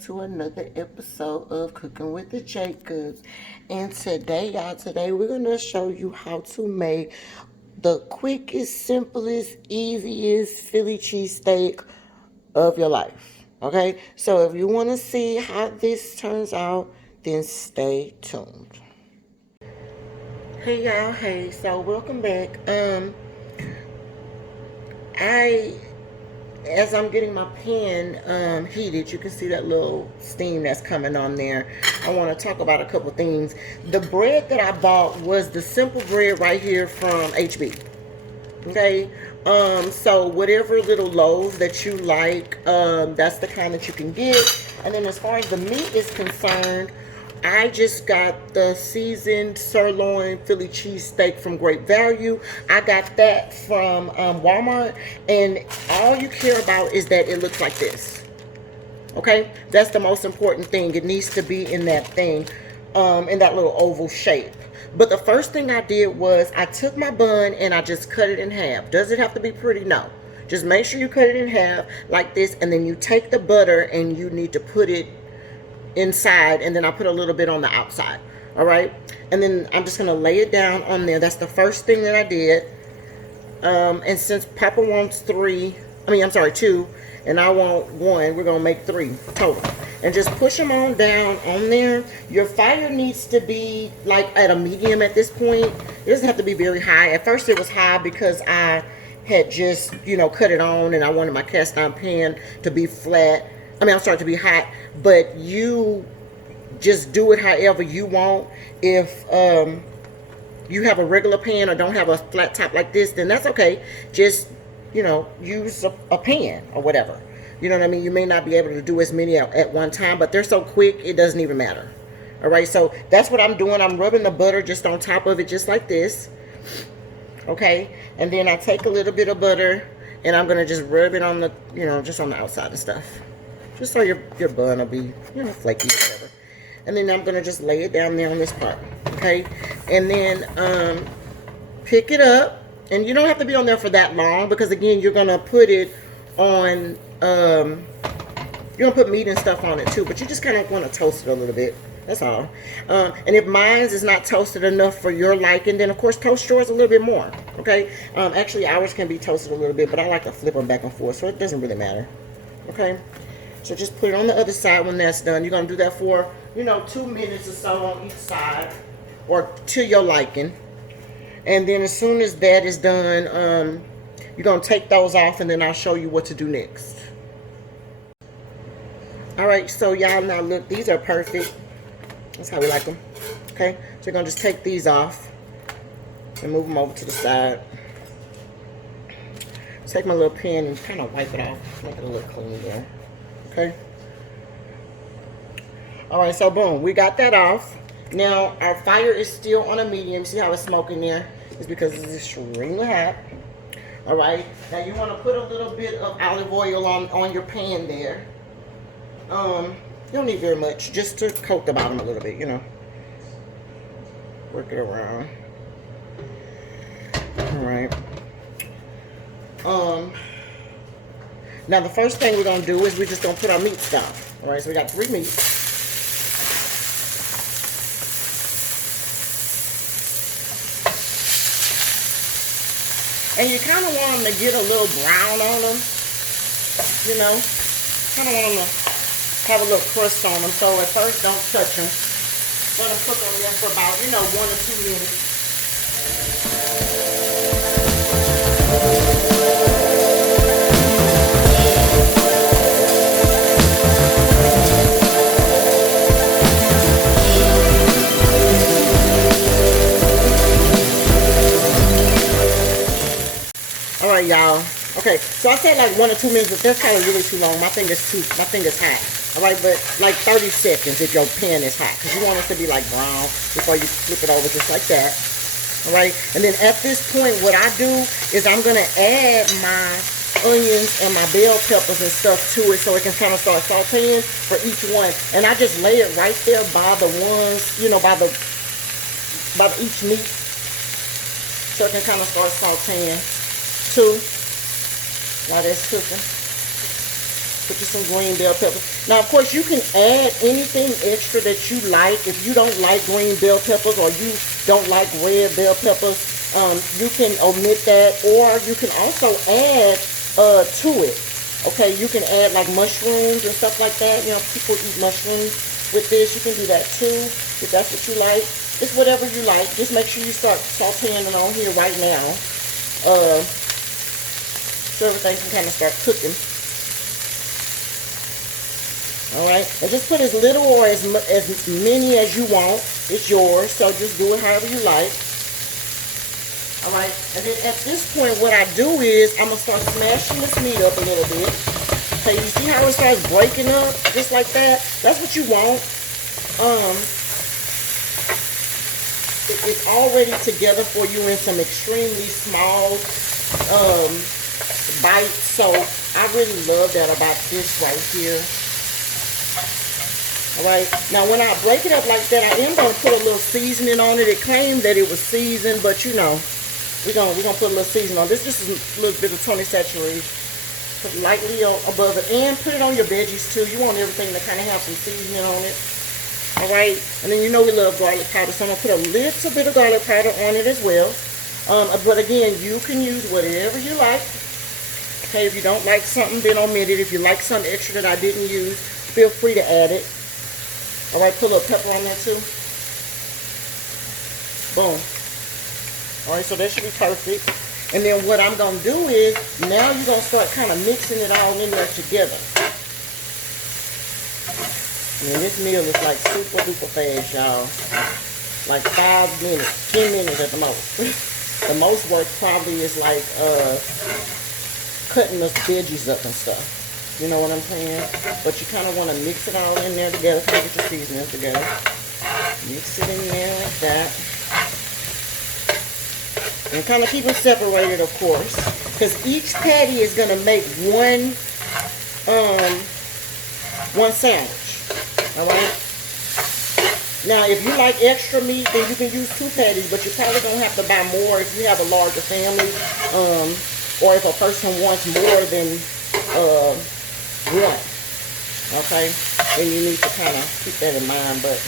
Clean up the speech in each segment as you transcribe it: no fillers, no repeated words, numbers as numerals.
to another episode of Cooking with the Jacobs. And today, y'all, we're going to show you how to make the quickest, simplest, easiest Philly cheesesteak of your life. Okay? So if you want to see how this turns out, then stay tuned. Hey y'all, hey, so welcome back. As I'm getting my pan heated, you can see that little steam that's coming on there. I want to talk about a couple things. The bread that I bought was the simple bread right here from HB. Okay, so whatever little loaves that you like, that's the kind that you can get. And then as far as the meat is concerned, I just got the seasoned sirloin Philly cheesesteak from Great Value. I got that from Walmart, and all you care about is that it looks like this. Okay, that's the most important thing. It needs to be in that thing, in that little oval shape. But the first thing I did was I took my bun and I just cut it in half. Does it have to be pretty? No. Just make sure you cut it in half like this, and then you take the butter and you need to put it inside, and then I put a little bit on the outside. All right, and then I'm just gonna lay it down on there. That's the first thing that I did. And since Papa wants two, and I want one, we're gonna make three total. And just push them on down on there. Your fire needs to be like at a medium at this point. It doesn't have to be very high. At first it was high because I had just, cut it on, and I wanted my cast iron pan to be flat. To be hot. But you just do it however you want. If you have a regular pan or don't have a flat top like this, then that's okay. Just, use a pan or whatever. You know what I mean? You may not be able to do as many at one time, but they're so quick, it doesn't even matter. All right, so that's what I'm doing. I'm rubbing the butter just on top of it, just like this. Okay, and then I take a little bit of butter, and I'm going to just rub it on the, just on the outside and stuff. Just so your bun will be, flaky, whatever. And then I'm going to just lay it down there on this part, okay? And then pick it up. And you don't have to be on there for that long because, again, you're going to put it on, you're going to put meat and stuff on it too. But you just kind of want to toast it a little bit. That's all. And if mine is not toasted enough for your liking, then, of course, toast yours a little bit more, okay? Actually, ours can be toasted a little bit, but I like to flip them back and forth, so it doesn't really matter, okay? So just put it on the other side when that's done. You're going to do that for, 2 minutes or so on each side, or to your liking. And then as soon as that is done, you're going to take those off, and then I'll show you what to do next. All right, so y'all, now look, these are perfect. That's how we like them. Okay, so you're going to just take these off and move them over to the side. Take my little pen and kind of wipe it off, make it a little clean there. Okay. All right, so boom, we got that off. Now our fire is still on a medium. See how it's smoking there? It's because it's extremely hot. All right. Now you want to put a little bit of olive oil on your pan there. You don't need very much, just to coat the bottom a little bit, Work it around. All right. Now the first thing we're going to do is we're just going to put our meats down. All right, so we got 3 meats. And you kind of want them to get a little brown on them, Kind of want them to have a little crust on them. So at first, don't touch them. Let them cook on there for about, 1 or 2 minutes. Alright, y'all. Okay, so I said like 1 or 2 minutes, but that's kind of really too long. My finger's hot. Alright, but like 30 seconds if your pan is hot. Because you want it to be like brown before you flip it over, just like that. Alright, and then at this point, what I do is I'm going to add my onions and my bell peppers and stuff to it so it can kind of start sauteing for each one. And I just lay it right there by the ones, by each meat. So it can kind of start sauteing too while that's cooking. Put you some green bell peppers. Now, of course, you can add anything extra that you like. If you don't like green bell peppers or you don't like red bell peppers, you can omit that, or you can also add to it. Okay, you can add like mushrooms and stuff like that. You know, people eat mushrooms with this. You can do that too, if that's what you like. It's whatever you like. Just make sure you start sauteing it on here right now. So everything can kind of start cooking. Alright, and just put as little or as many as you want. It's yours, so just do it however you like. Alright, and then at this point what I do is I'm going to start smashing this meat up a little bit. Okay, you see how it starts breaking up? Just like that? That's what you want. It's already together for you in some extremely small bites, so I really love that about this right here. Alright, now when I break it up like that, I am going to put a little seasoning on it. It claimed that it was seasoned, but you know, we're gonna put a little seasoning on this. This is a little bit of Tony Saturated. Put lightly above it, and put it on your veggies too. You want everything to kind of have some seasoning on it. Alright, and then you know we love garlic powder, so I'm going to put a little bit of garlic powder on it as well. But again, you can use whatever you like. Okay, if you don't like something, then omit it. If you like something extra that I didn't use, feel free to add it. Alright, put a little pepper on there too. Boom. Alright, so that should be perfect. And then what I'm going to do is, now you're going to start kind of mixing it all in there together. And this meal is like super duper fast, y'all. Like 5 minutes, 10 minutes at the most. The most work probably is like cutting the veggies up and stuff. You know what I'm saying? But you kind of want to mix it all in there together. Kind of get your seasonings together. Mix it in there like that. And kind of keep them separated, of course. Because each patty is going to make one sandwich. Alright? Now, if you like extra meat, then you can use 2 patties. But you're probably going to have to buy more if you have a larger family. Or if a person wants more than one, okay, then you need to kind of keep that in mind. But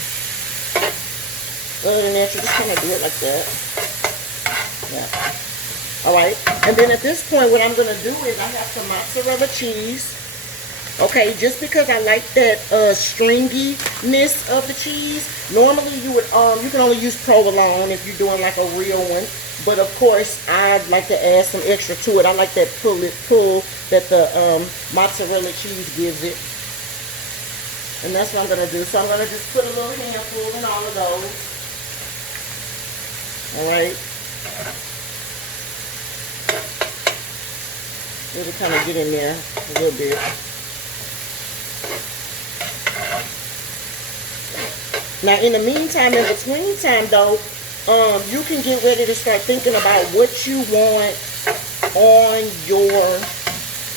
other than that, you just kind of do it like that. Yeah. Alright, and then at this point what I'm going to do is I have some mozzarella cheese. Okay, just because I like that stringiness of the cheese. Normally you would you can only use provolone if you're doing like a real one. But of course, I'd like to add some extra to it. I like that pull that the mozzarella cheese gives it. And that's what I'm going to do. So I'm going to just put a little handful in all of those. Alright. Really kind of get in there a little bit. Now, in the meantime, in between time though, you can get ready to start thinking about what you want on your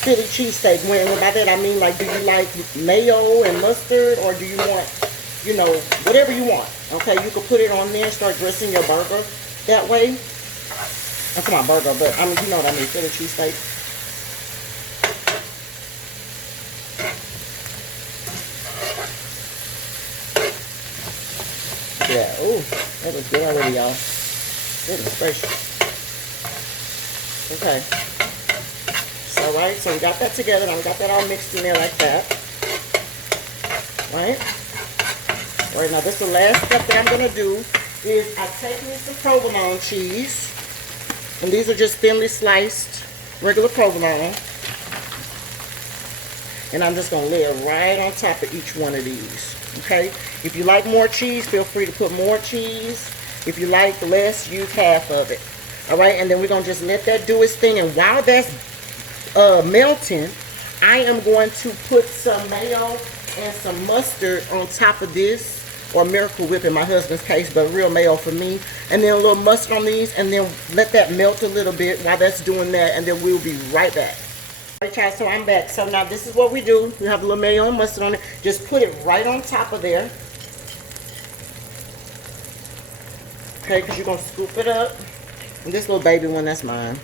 Philly cheesesteak. When by that I mean, like, do you like mayo and mustard, or do you want, you know, whatever you want? Okay, you can put it on there and start dressing your burger that way. Oh, come on, burger, but I mean, you know what I mean, Philly cheesesteak. Yeah, ooh, that looks good already, y'all. Goodness gracious. Okay. So, right, so we got that together. Now we got that all mixed in there like that. Right? Alright, now this is the last step that I'm going to do is I take me some provolone cheese. And these are just thinly sliced regular provolone. And I'm just going to lay it right on top of each one of these. Okay? If you like more cheese, feel free to put more cheese. If you like less, use half of it. Alright? And then we're going to just let that do its thing. And while that's melting, I am going to put some mayo and some mustard on top of this. Or Miracle Whip in my husband's case, but real mayo for me. And then a little mustard on these. And then let that melt a little bit while that's doing that. And then we'll be right back. Alright, y'all, so I'm back. So now this is what we do. We have a little mayo and mustard on it. Just put it right on top of there. Okay, because you're going to scoop it up. And this little baby one, that's mine.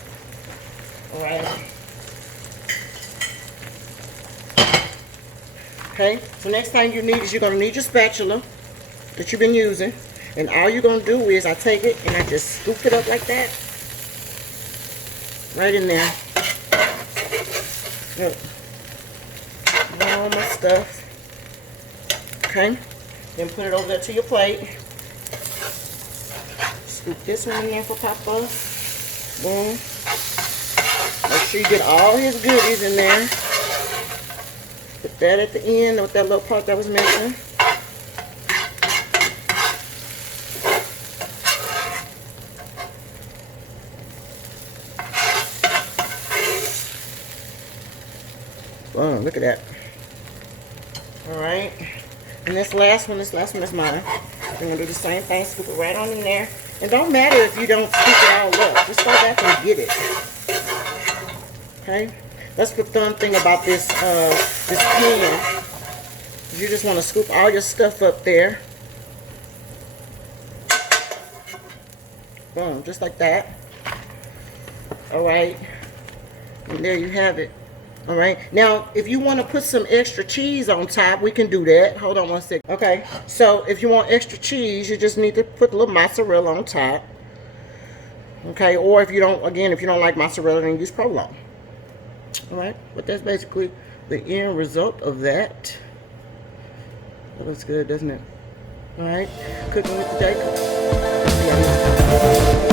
Alright. Okay, so next thing you need is you're going to need your spatula that you've been using. And all you're going to do is I take it and I just scoop it up like that. Right in there. Look. All my stuff. Okay, then put it over there to your plate. Scoop this one in there for Papa. Boom. Make sure you get all his goodies in there. Put that at the end with that little part that was missing. Oh, look at that. Alright. And this last one is mine. I'm going to do the same thing. Scoop it right on in there. And don't matter if you don't scoop it all up. Just go back and get it. Okay? That's the fun thing about this pan. You just want to scoop all your stuff up there. Boom, just like that. Alright. And there you have it. Alright. Now, if you want to put some extra cheese on top, we can do that. Hold on one second. Okay. So, if you want extra cheese, you just need to put a little mozzarella on top. Okay. Or if you don't, again, if you don't like mozzarella, then use provolone. Alright. But that's basically the end result of that. That looks good, doesn't it? Alright. Cooking with the Jacob.